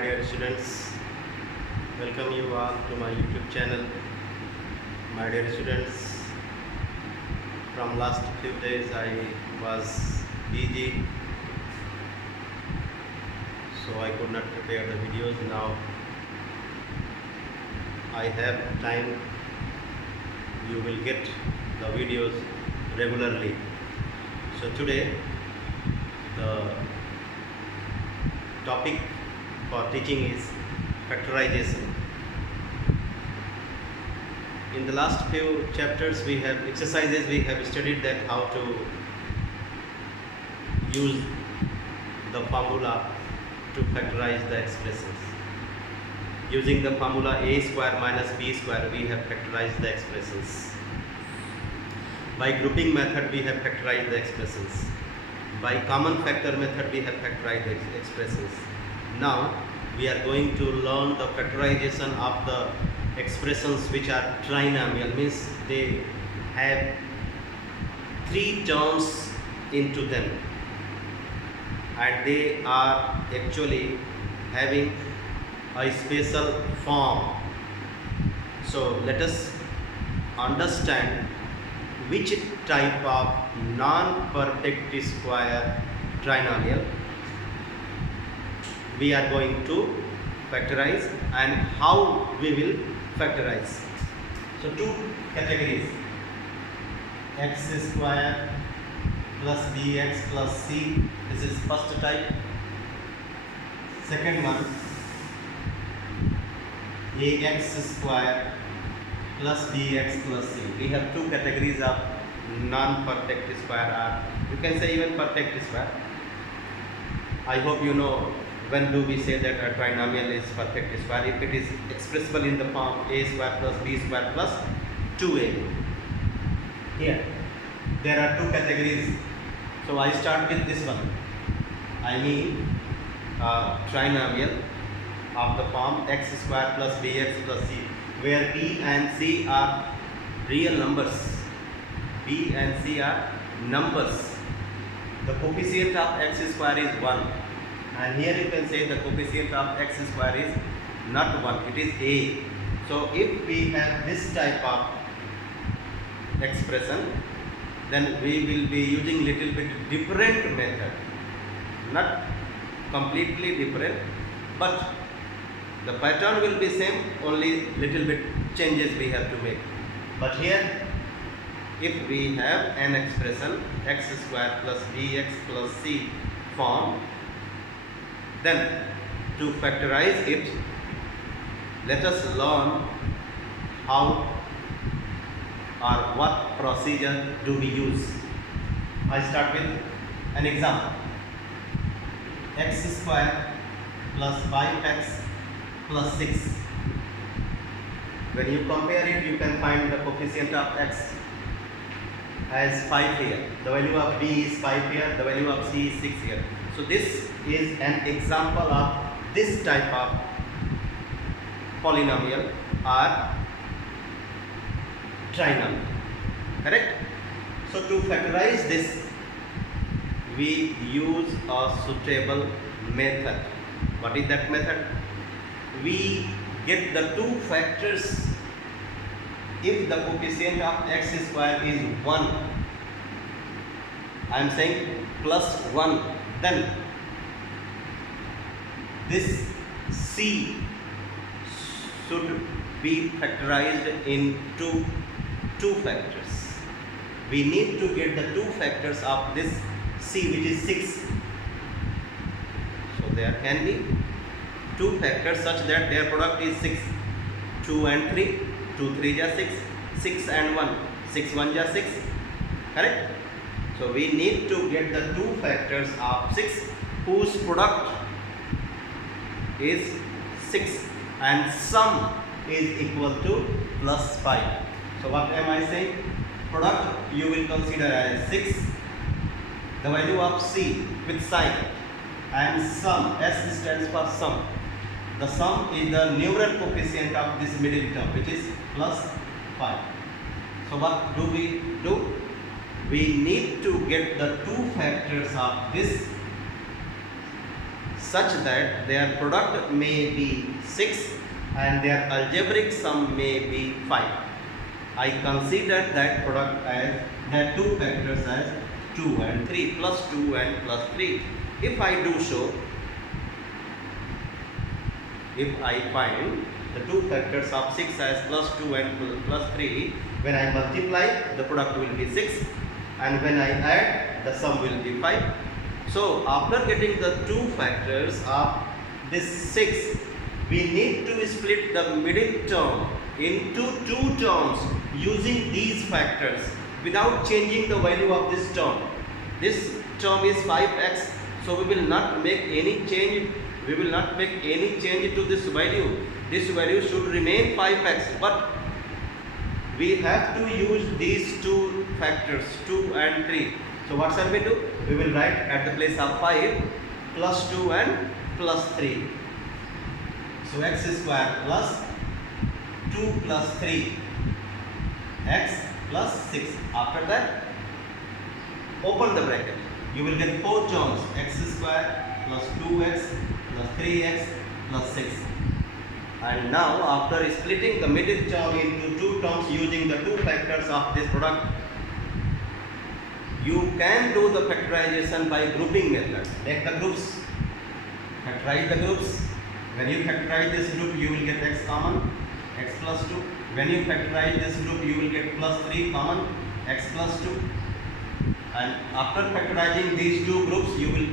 my dear students. Welcome you all to my YouTube channel. My dear students, from last few days I was busy, so I could not prepare the videos. Now I have time. You will get the videos regularly. So today the topic for teaching is factorization. In the last few chapters we have exercises, we have studied that how to use the formula to factorize the expressions. Using the formula a square minus b square, we have factorized the expressions. By grouping method we have factorized the expressions. By common factor method we have factorized the expressions. Now we are going to learn the factorization of the expressions which are trinomial, means they have three terms into them and they are actually having a special form. So let us understand which type of non-perfect square trinomial we are going to factorize and how we will factorize. So two categories, x square plus bx plus c, this is first type. Second one, ax square plus bx plus c. We have two categories of non-perfect square, or you can say even perfect square. I hope you know when do we say that a trinomial is perfect square, if it is expressible in the form a square plus b square plus 2a. Here there are two categories, so I start with this one. I mean trinomial of the form x square plus bx plus c, where b and c are real numbers. B and c are numbers. The coefficient of x square is 1, and here you can say the coefficient of x square is not 1, it is a. So if we have this type of expression, then we will be using little bit different method, not completely different, but the pattern will be same, only little bit changes we have to make. But here if we have an expression x square plus bx plus c form, then to factorize it, let us learn how or what procedure do we use. I start with an example. X square plus 5x plus 6. When you compare it, you can find the coefficient of x as 5 here, the value of b is 5 here, the value of c is 6 here. So this is an example of this type of polynomial or trinomial, correct? So to factorize this, we use a suitable method. What is that method? We get the two factors. If the coefficient of x square is 1, I am saying plus 1, then this c should be factorized in two factors. We need to get the two factors of this c, which is 6. So there can be two factors such that their product is 6. 2 and 3, 2 3 are 6, 6 and 1, 6 1 are 6, correct? So we need to get the two factors of 6 whose product is 6 and sum is equal to plus 5. So what am I saying? Product you will consider as 6, the value of c with sign, and sum, s stands for sum. The sum is the numeral coefficient of this middle term, which is plus 5. So what do? We need to get the two factors of this such that their product may be 6 and their algebraic sum may be 5. I consider that product as their two factors as 2 and 3, plus 2 and plus 3. If I do so, if I find the two factors of 6 as plus 2 and plus 3, when I multiply, the product will be 6, and when I add, the sum will be 5. So after getting the two factors of this 6, we need to split the middle term into two terms using these factors without changing the value of this term. This term is 5x, so we will not make any change. We will not make any change to this value. This value should remain 5x, but we have to use these two factors, 2 and 3. So what shall we do? We will write at the place of 5 plus 2 and plus 3. So x square plus 2 plus 3, x plus 6. After that, open the bracket. You will get 4 terms, x square plus 2x plus 3x plus 6. And now after splitting the middle term into two terms using the two factors of this product, you can do the factorization by grouping method. Take the groups, factorize the groups. When you factorize this group, you will get x common, x plus 2. When you factorize this group, you will get plus 3 common, x plus 2. And after factorizing these two groups, you will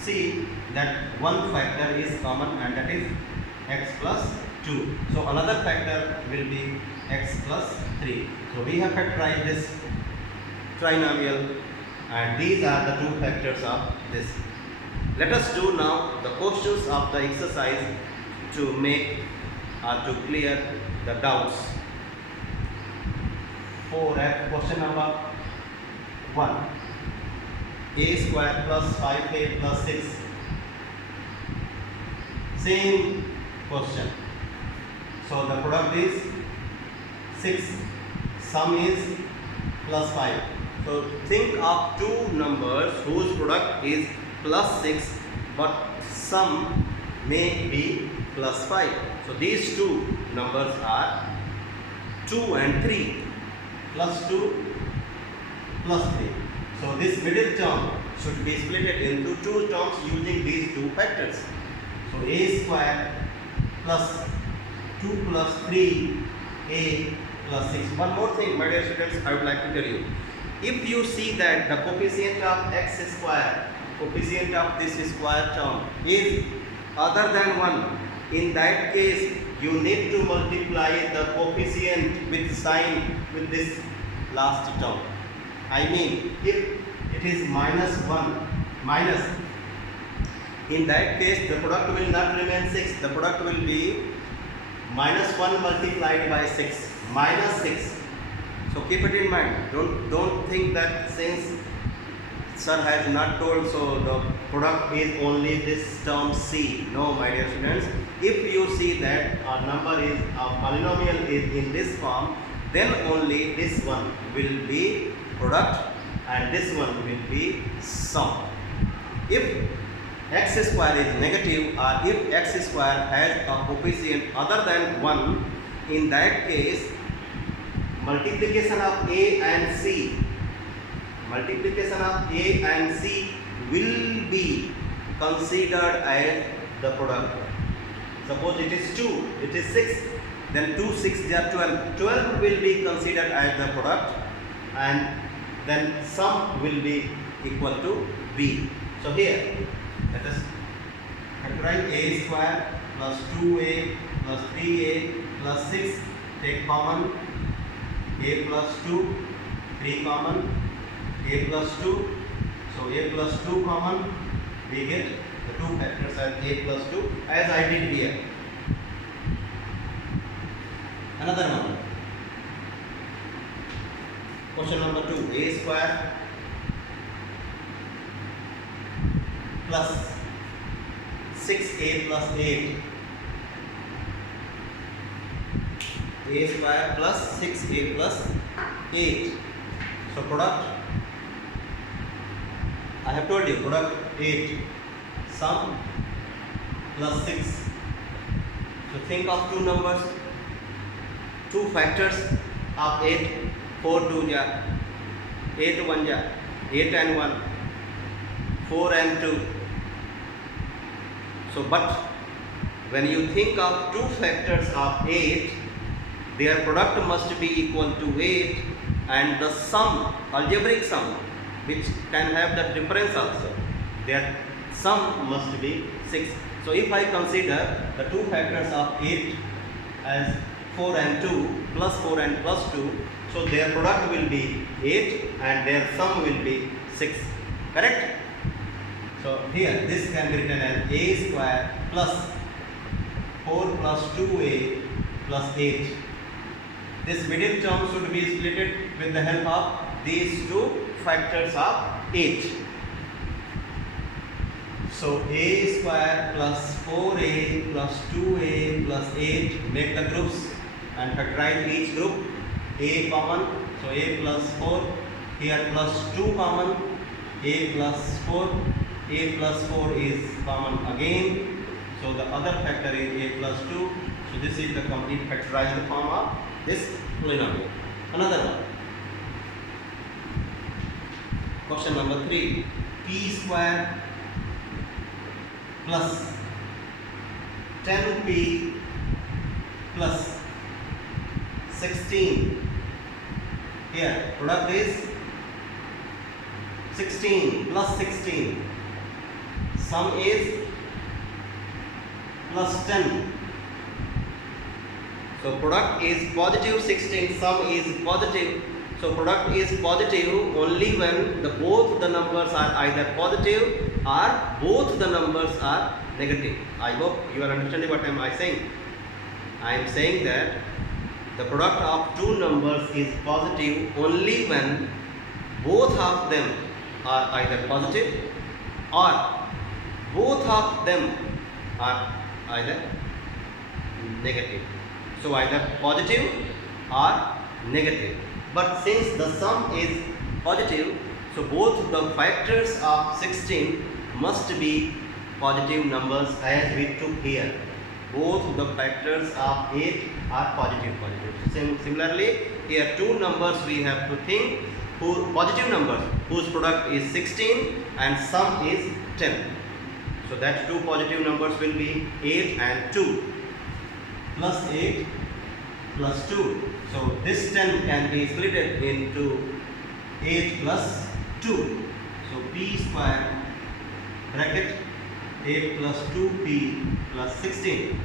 see that one factor is common, and that is x plus 2. So another factor will be x plus 3. So we have factorized this trinomial, and these are the two factors of this. Let us do now the questions of the exercise to make or to clear the doubts. 4F, question number 1. A square plus 5a plus 6. Same question. So the product is 6, sum is plus 5. So think of two numbers whose product is plus 6 but sum may be plus 5. So these two numbers are 2 and 3, plus 2 plus 3. So this middle term should be split into two terms using these two factors. So a square plus 2 plus 3a plus 6. One more thing, my dear students, I would like to tell you. If you see that the coefficient of x square, coefficient of this square term is other than 1, in that case you need to multiply the coefficient with sign with this last term. I mean, if it is minus 1, minus, in that case the product will not remain 6, the product will be minus 1 multiplied by 6, minus 6. So keep it in mind. Don't think that since sir has not told, so the product is only this term c. No, my dear students. If you see that a polynomial is in this form, then only this one will be product and this one will be sum. If x square is negative, or if x square has a coefficient other than 1, in that case multiplication of a and c, will be considered as the product. Suppose it is 2, it is 6, then 2 6 are 12. 12 will be considered as the product, and then sum will be equal to b. So here let us factorize a square plus 2a plus 3a plus 6, take common, a plus 2, 3 common, a plus 2, so a plus 2 common, we get the two factors as a plus 2 as I did here. Another one, question number 2, a square plus 6a plus 8, a square plus 6a plus 8. So product, I have told you, product 8, sum plus 6. So think of two numbers, two factors of 8. 4 2 ja, 8 1 ja, 8 and 1, 4 and 2. So but when you think of two factors of 8, their product must be equal to 8, and the sum, algebraic sum, which can have the difference also, their sum must be 6. So if I consider the two factors of 8 as 4 and 2 plus 4 and plus 2, so their product will be 8 and their sum will be 6. Correct? So here this can be written as a square plus 4 plus 2a plus 8. This middle term should be split with the help of these two factors of 8. So a square plus 4a plus 2a plus 8, make the groups and factorize each group. A common, so a plus 4, here plus 2 common, a plus 4, a plus 4 is common again, so the other factor is a plus 2. So this is the complete factorized form of this polynomial. Another one, question number 3, p square plus 10p plus 16. Here product is 16 plus 16. Sum is plus 10. So product is positive 16, sum is positive. So product is positive only when both the numbers are either positive or both the numbers are negative. I hope you are understanding what am I saying. I am saying that the product of two numbers is positive only when both of them are either positive or both of them are either negative. So either positive or negative. But since the sum is positive, so both the factors of 16 must be positive numbers as we took here. Both the factors of 8 are positive. Similarly, here two numbers we have to think, positive numbers whose product is 16 and sum is 10. So that two positive numbers will be 8 and 2. Plus 8 plus 2. So this 10 can be split into 8 plus 2. So p square bracket 8 plus 2p plus 16.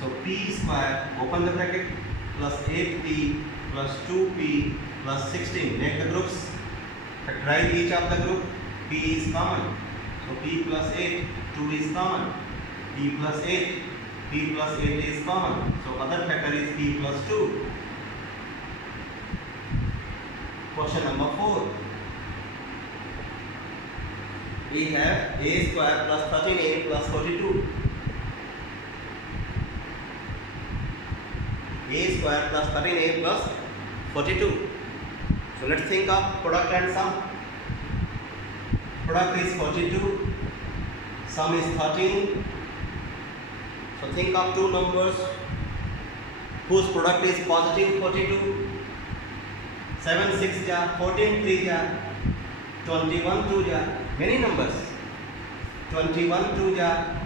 So p square, open the bracket, plus 8p plus 2p plus 16. Make the groups. Factorize each of the group. P is common. So p plus 8, 2 is common. P plus 8, p plus 8 is common. So other factor is p plus 2. Question number 4. We have a square plus 13a plus 42. A square plus 13a plus 42. So let's think of product and sum. Product is 42, sum is 13. So think of two numbers whose product is positive 42. 7 6 ja, 14 3 ja, 21 2 ja, many numbers. 21 2 ja,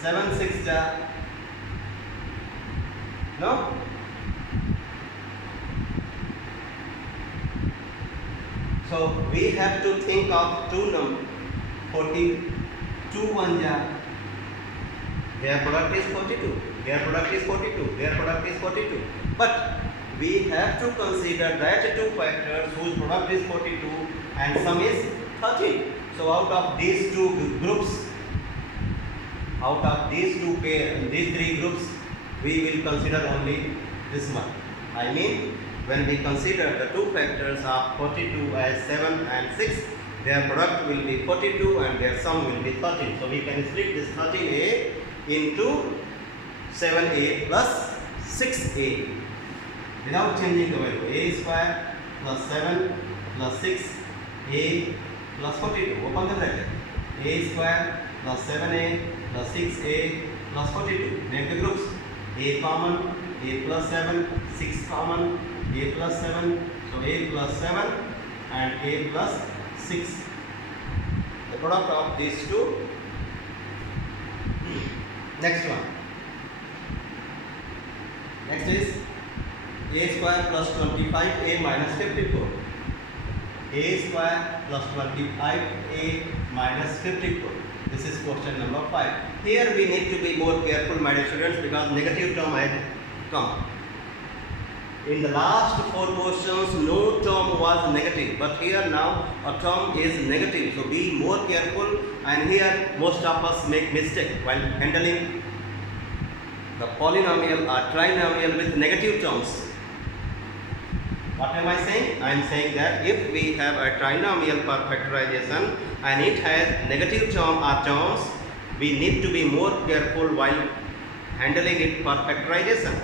7 6 ja. No? So we have to think of two numbers. 42 1 ja, their product is 42, their product is 42, their product is 42. But we have to consider that two factors whose product is 42 and sum is 13. So out of these two groups, out of these two pairs, these three groups, we will consider only this one. I mean, when we consider the two factors of 42 as 7 and 6, their product will be 42 and their sum will be 13. So we can split this 13a into 7a plus 6a without changing the value. A square plus 7 plus 6a plus 42. Open the bracket. A square plus 7a plus 6a plus 42. Make the groups. A common, a plus 7, 6 common, a plus 7, so a plus 7 and a plus 6. The product of these two. Next one. Next is a square plus 25a minus 54. A square plus 25a minus 54. This is question number 5. Here we need to be more careful, my dear students, because negative term had come. In the last 4 questions, no term was negative, but here now a term is negative. So be more careful, and here most of us make mistake while handling the polynomial or trinomial with negative terms. What am I saying? I am saying that if we have a trinomial per factorization and it has negative term or terms, we need to be more careful while handling it per factorization.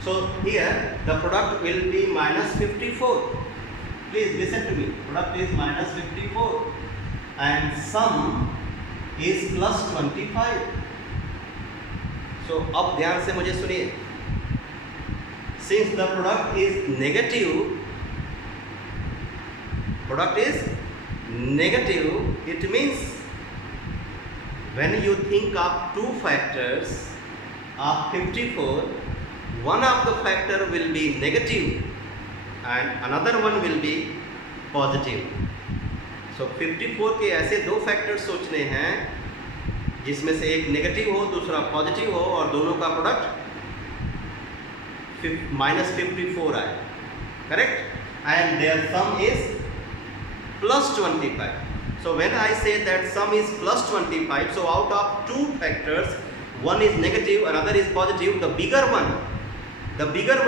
So here the product will be minus 54. Please listen to me. Product is minus 54 and sum is plus 25. So अब ध्यान से मुझे सुनिए. Since the product is negative, it means when you think of 2 factors of 54, one of the factor will be negative and another one will be positive. So 54 के ऐसे 2 factors सोचने हैं जिसमें से एक नेगेटिव हो, दूसरा पॉजिटिव हो और दोनों का प्रोडक्ट minus 54 आए. Correct? And their sum is plus 25. So when I say that sum is plus 25, so out of 2 factors, one is negative, another is positive, the bigger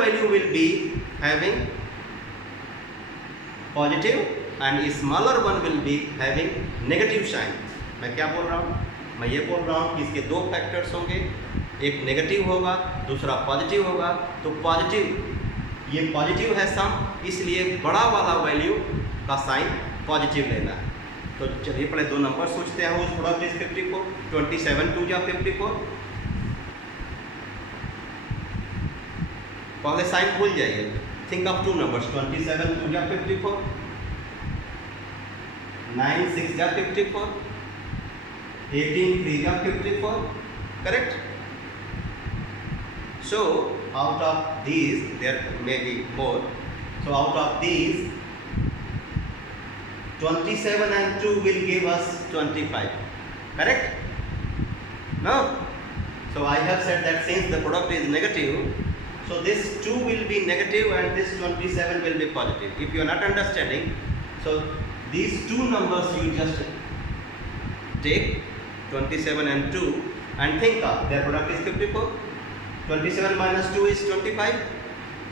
value will be having positive and smaller one will be having negative sign. मैं क्या बोल रहा हूँ? मैं ये बोल रहा हूँ कि इसके 2 फैक्टर्स होंगे, एक नेगेटिव होगा, दूसरा पॉजिटिव होगा. तो पॉजिटिव, ये पॉजिटिव है सम, इसलिए बड़ा वाला वैल्यू का साइन पॉजिटिव लेना है. तो चलिए पहले 2 नंबर सोचते हैं. उस प्रोडक्ट इज 54, 27 2 जा 54. पहले साइन भूल जाइए. Think of 2 numbers. 27 2 जा 54, 9 6 जा 54, 18 3 जा 54. Correct? So out of these there may be more. So out of these 27 and 2 will give us 25. Correct? No? So I have said that since the product is negative, so this 2 will be negative and this 27 will be positive. If you are not understanding, so these 2 numbers you just take 27 and 2 and think of their product is 54. 27 minus 2 is 25.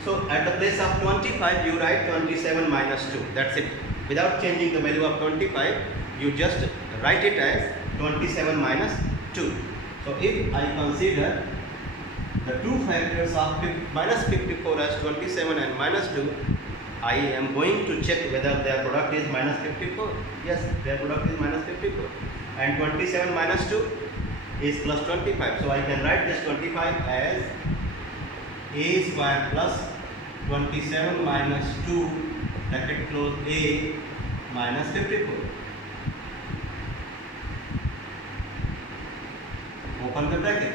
So at the place of 25 you write 27 minus 2. That's it. Without changing the value of 25, you just write it as 27 minus 2. So if I consider the 2 factors of minus 54 as 27 and minus 2, I am going to check whether their product is minus 54. Yes, their product is minus 54. And 27 minus 2 is plus 25. So I can write this 25 as a square plus 27 minus 2 bracket close a minus 54. Open the bracket.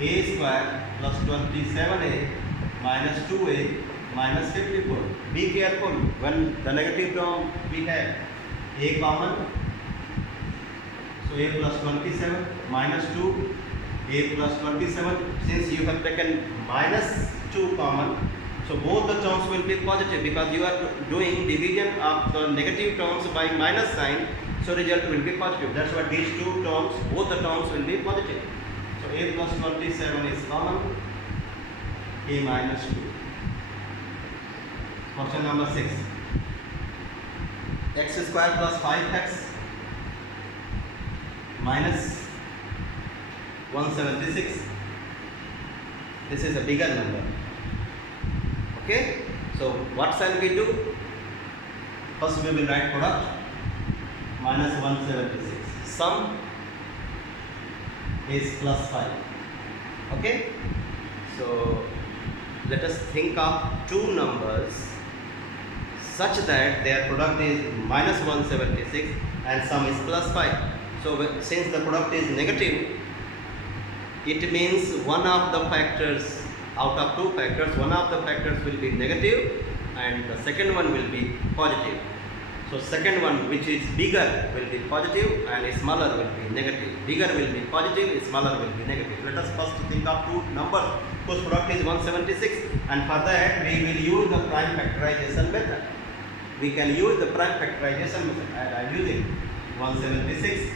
A square plus 27a minus 2a minus 54. Be careful when the negative term we have a common. So a plus 27 minus 2 a plus 27. Since you have taken minus 2 common, so both the terms will be positive because you are doing division of the negative terms by minus sign. So result will be positive. That's why these 2 terms, both the terms will be positive. So a plus 27 is common, a minus 2. Question number 6. X square plus 5x minus 176. This is a bigger number. Okay, so what shall we do? First we will write product minus 176. sum is plus 5. Okay, so let us think of two numbers such that their product is minus 176 and sum is plus 5. So since the product is negative, it means one of the factors out of two factors, one of the factors will be negative and the second one will be positive. So second one, which is bigger, will be positive and smaller will be negative. Bigger will be positive, smaller will be negative. Let us first think of two numbers whose product is 176, and for that we will use the prime factorization method. We can use the prime factorization method, and I am using 176,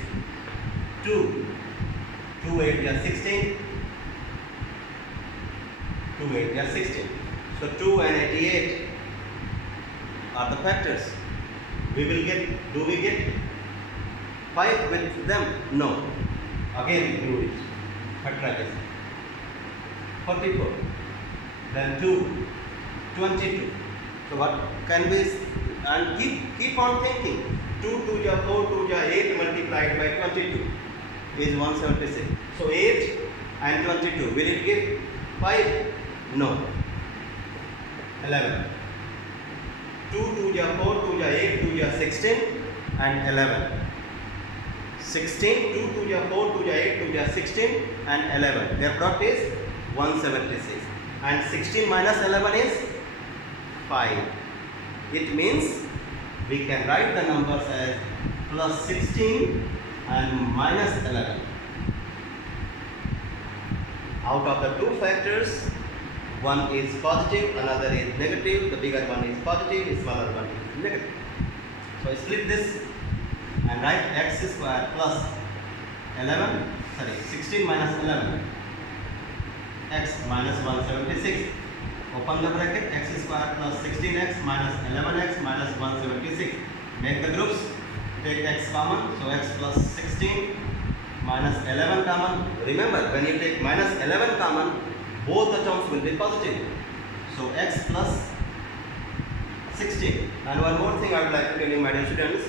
2, 2 8 is 16, 2 8 is 16. So 2 and 88 are the factors. We will get, do we get 5 with them? No. Again do it. Factorization. 44. Then 2, 22. So what can we, and keep on thinking. 2 2 ja 4, 2 ja 8 multiplied by 22 is 176. So 8 and 22. Will it give 5? No. 11. 2 2 ja 4, 2 ja 8, 2 ja 16 and 11. 16, 2 2 ja 4, 2 ja 8, 2 ja 16 and 11. Their product is 176. And 16 minus 11 is 5. It means we can write the numbers as plus 16 and minus 11. Out of the two factors, one is positive, another is negative. The bigger one is positive, the smaller one is negative. So split this and write x square plus 16 minus 11, x minus 176. Open the bracket, x square plus 16x minus 11x minus 176. Make the groups, take x common, so x plus 16 minus 11 common. Remember, when you take minus 11 common, both the terms will be positive. So x plus 16. And one more thing I would like to tell you, my dear students.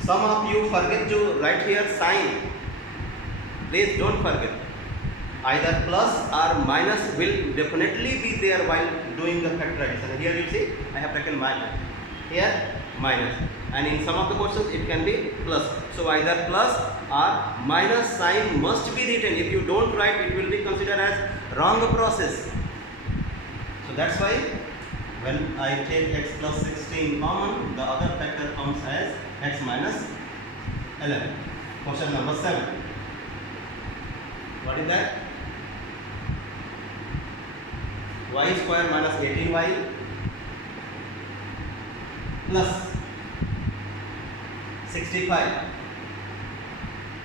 Some of you forget to write here sign. Please don't forget. Either plus or minus will definitely be there while doing the factorization. Here you see, I have taken minus. Here minus. And in some of the questions it can be plus. So either plus or minus sign must be written. If you don't write, it will be considered as wrong process. So that's why when I take x plus 16 common, the other factor comes as x minus 11. Question number 7. What is that? Y square minus 18y plus 65,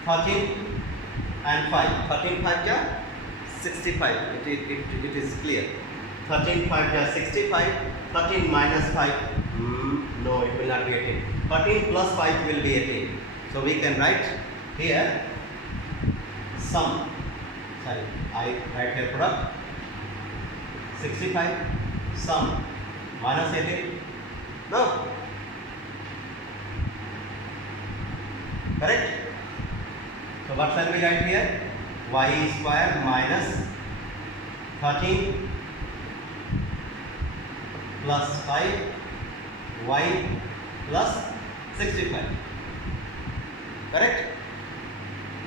13 and 5. 13 5 ja 65. It is clear. 13 5 ja 65. 13 minus 5. No, it will not be 18. 13 plus 5 will be 18. So we can write here sum. Sorry, I write here product 65 sum minus 18. No. Correct? So what shall we write here? Y square minus 13 plus 5 y plus 65. Correct?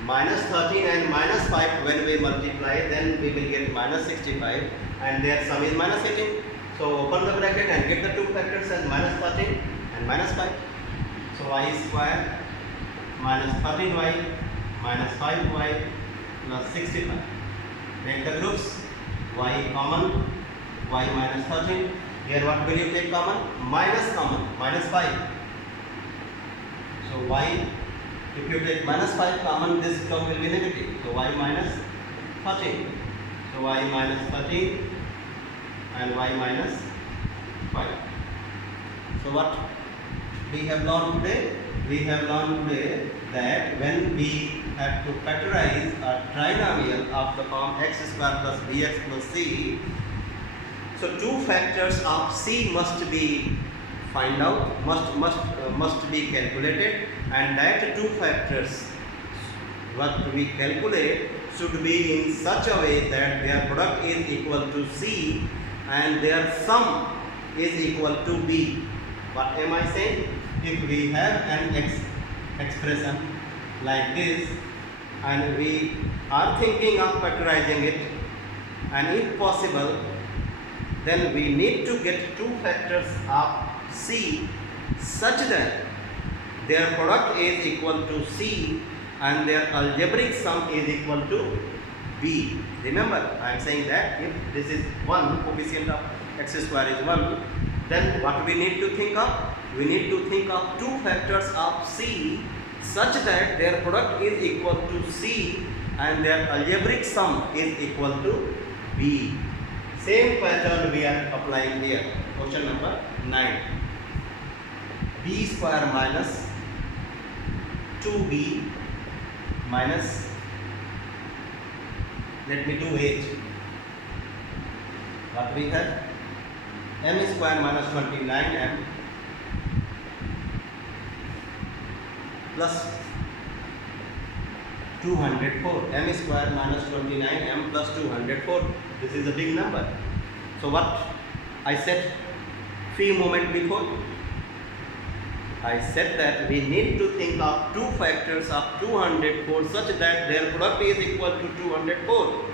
Minus 13 and minus 5, when we multiply, then we will get minus 65, and their sum is minus 18. So open the bracket and get the two factors as minus 13 and minus 5. So y square minus 13y minus 5y plus 65. Make the groups, y common, y minus 13. Here what will you take common? Minus common, minus 5. So y, if you take minus 5 common, this term will be negative. So y minus 13. So y minus 13 and y minus 5. So what we have learned today? We have learned today that when we have to factorize a trinomial of the form x square plus bx plus c, so two factors of c must be find out, must be calculated, and that two factors what we calculate should be in such a way that their product is equal to C and their sum is equal to B. What am I saying? If we have an expression like this and we are thinking of factorizing it, and if possible then we need to get two factors of C such that their product is equal to C and their algebraic sum is equal to B. Remember, I am saying that if this is 1, coefficient of x square is 1, then what we need to think of? We need to think of two factors of C such that their product is equal to C and their algebraic sum is equal to B. Same pattern we are applying here. Question number 9. B square minus 2B minus, let me do 8. What we have? M square minus 29M plus 204. M square minus 29M plus 204. This is a big number. So what I said few moments before? I said that we need to think of two factors of 204 such that their product is equal to 204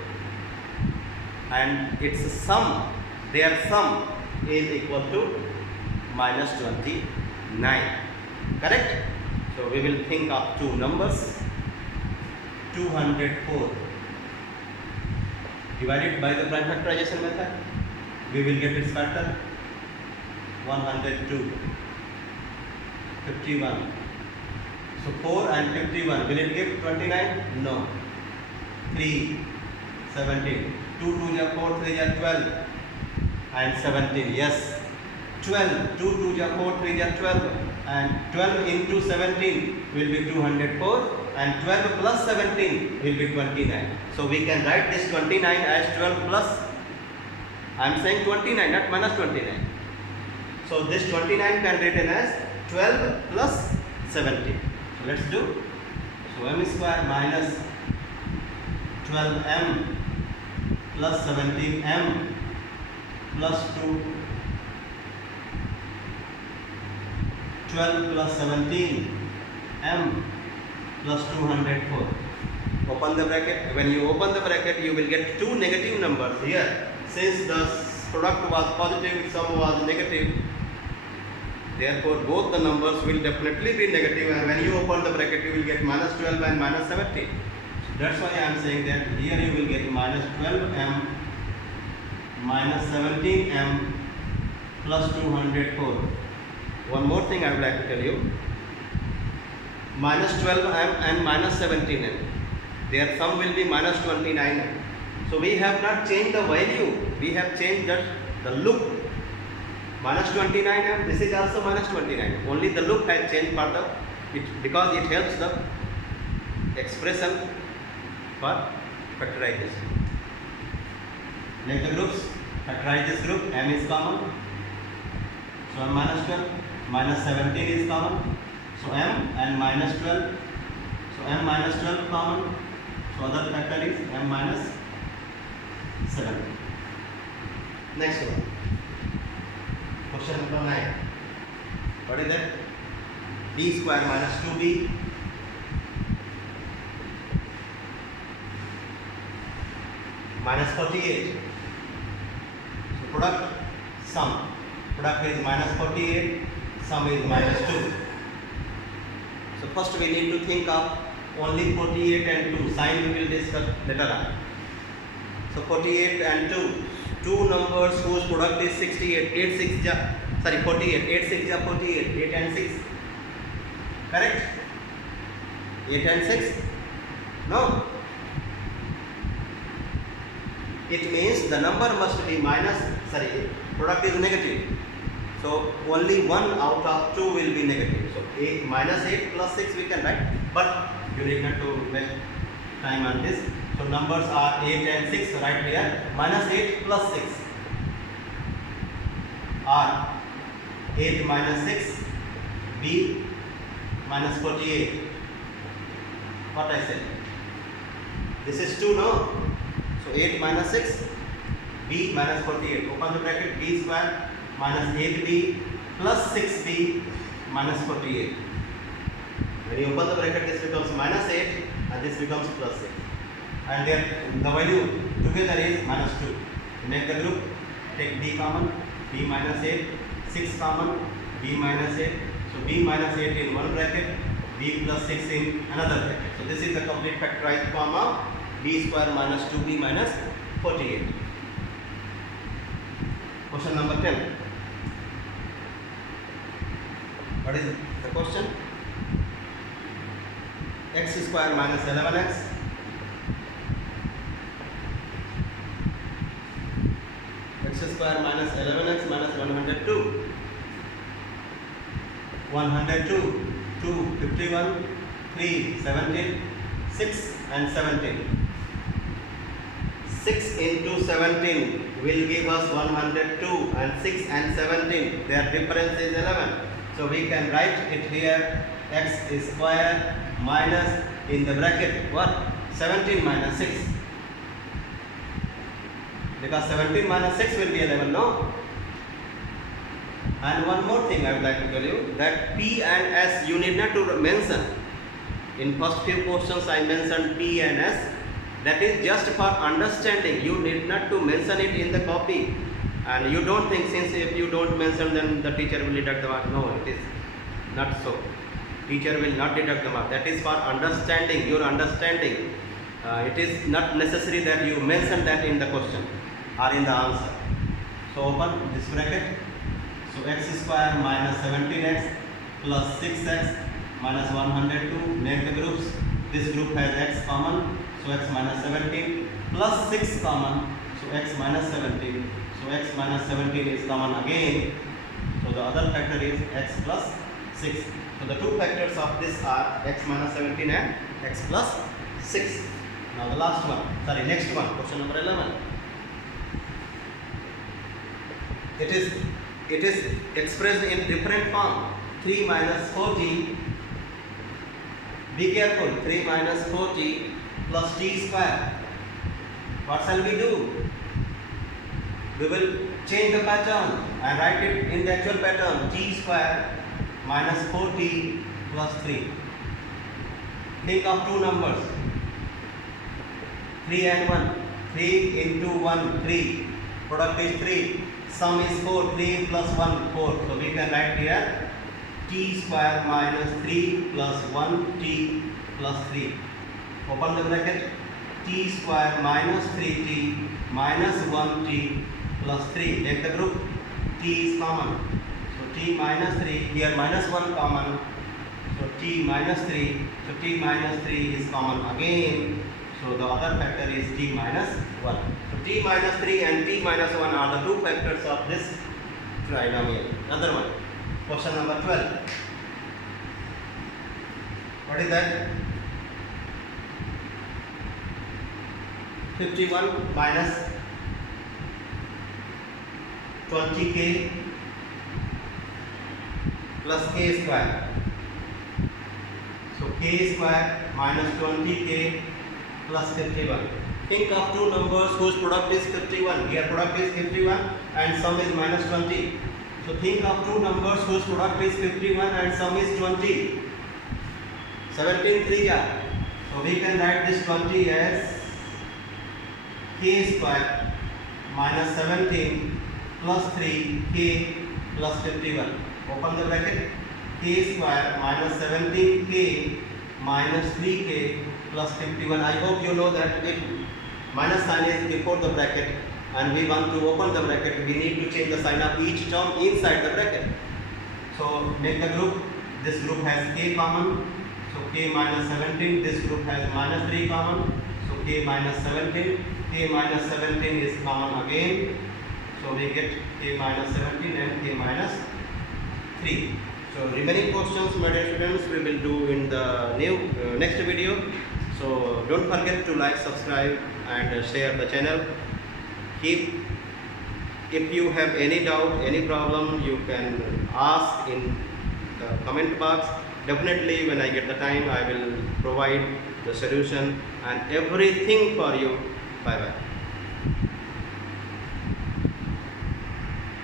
and its sum, their sum is equal to minus 29. Correct? So we will think of two numbers. 204 divided by the prime factorization method, we will get its factor 102. 51. So 4 and 51, will it give 29? No. 3, 17. 2 2 are 4, 3 are 12 and 17. Yes. 12. 2 2 are 4, 3 are 12 and 12 into 17 will be 204 and 12 plus 17 will be 29. So we can write this 29 as 12 plus, I am saying 29, not minus 29. So this 29 can be written as 12 plus 17. So let's do. So M square minus 12M plus 17M plus 2. 12 plus 17M plus 204. Open the bracket. When you open the bracket, you will get two negative numbers here. Since the product was positive, sum was negative, therefore both the numbers will definitely be negative, and when you open the bracket you will get minus 12 and minus 17. That's why I am saying that here you will get minus 12M minus 17M plus 204. One more thing I would like to tell you. Minus 12M and minus 17M, their sum will be minus 29M. So we have not changed the value, we have changed just the look. Minus 29M, this is also minus 29. Only the look has changed for the, because it helps the expression for factorization. Like the groups, factorize this group, M is common. So M minus 12, minus 17 is common. So M and minus 12. So M minus 12 common. So other factor is M minus 17. Next one. Question number 9. What is that? B square minus 2B minus 48. So product, sum. Product is minus 48, sum is minus 2. So first we need to think of only 48 and 2. Sign we will discuss later on. So 48 and 2. Two numbers whose product is 68. 8 6 ja, sorry 48. 8 6 ja 48. 8 and 6. Correct? 8 and 6? No. It means the number must be minus, sorry, product is negative. So only one out of two will be negative. So 8 minus 8 plus 6 we can write, but you need not to waste time on this. So numbers are 8 and 6 right here. Minus 8 plus 6 are 8 minus 6, B minus 48. What I said? This is 2, no? So 8 minus 6, b minus 48. Open the bracket, b square minus 8b plus 6b minus 48. When you open the bracket, this becomes minus 8 and this becomes plus 6. And then the value together is minus 2. Make the group, take b common, b minus 8, 6 common, b minus 8. So b minus 8 in one bracket, b plus 6 in another bracket. So this is the complete factorized form of b square minus 2b minus 48. Question number 10. What is the question? X square minus 11x square minus 11x minus 102. 102, 2, 51, 3, 17, 6 and 17. 6 into 17 will give us 102 and 6 and 17. Their difference is 11. So we can write it here, x square minus in the bracket what? 17 minus 6. Because 17 minus 6 will be 11, no? And one more thing I would like to tell you, that P and S you need not to mention. In first few questions I mentioned P and S. That is just for understanding. You need not to mention it in the copy. And you don't think since if you don't mention then the teacher will deduct the mark. No, it is not so. Teacher will not deduct the mark. That is for understanding, your understanding. It is not necessary that you mention that in the question or in the answer. So open this bracket. So x square minus 17x plus 6x minus 102. Make the groups. This group has x common. So x minus 17 plus 6 common. So x minus 17. So x minus 17 is common again. So the other factor is x plus 6. So the two factors of this are x minus 17 and x plus 6. Now the last one, next one, question number 11. It is expressed in different form. 3 minus 40. Be careful. 3 minus 40 plus t square. What shall we do? We will change the pattern and write it in the actual pattern. T square minus 4t plus 3. Think of two numbers. 3 and 1. 3 into 1, 3. Product is 3. Sum is 4. 3 plus 1, 4. So we can write here t square minus 3 plus 1t plus 3. Open the bracket. T square minus 3t minus 1t plus 3. Take the group. T is common. So t minus 3. Here minus 1 common. So t minus 3. So t minus 3 is common again. So the other factor is t minus 1. So t minus 3 and t minus 1 are the two factors of this trinomial. Another one. Question number 12. What is that? 51 minus 20k plus k square. So k square minus 20k plus 51. Think of two numbers whose product is 51. Here product is 51 and sum is minus 20. So think of two numbers whose product is 51 and sum is 20. 17 3 are. So we can write this 20 as k square minus 17 plus 3 k plus 51. Open the bracket. K square minus 17k minus 3k plus 51. I hope you know that if minus sign is before the bracket and we want to open the bracket, we need to change the sign of each term inside the bracket. So make the group. This group has k common. So k minus 17. This group has minus 3 common. So k minus 17. K minus 17 is common again. So we get k minus 17 and k minus 3. So remaining questions, my dear students, we will do in the next video. So don't forget to like, subscribe and share the channel. If you have any doubt, any problem, you can ask in the comment box Definitely when I get the time I will provide the solution and everything for you. Bye bye.